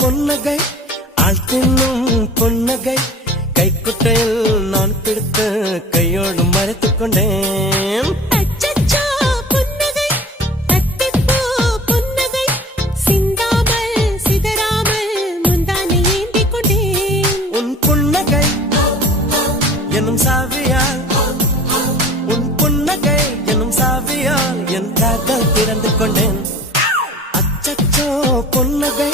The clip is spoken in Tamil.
பொன்னகை ஆள் தின்னும் பொன்னகை கைக்குட்டையில் நான் பிடித்து கையோடு மறைத்துக் கொண்டேன். அச்சச்சோ புன்னகை அத்திப்பூ புன்னகை சிந்தாமல் சிதறாமல் முந்தானை ஏந்திக் கொண்டேன். உன் புன்னகை எனும் சாவியால் உன் புன்னகை எனும் சாவியால் என் காதல் திறந்து கொண்டேன். அச்சச்சோ பொன்னகை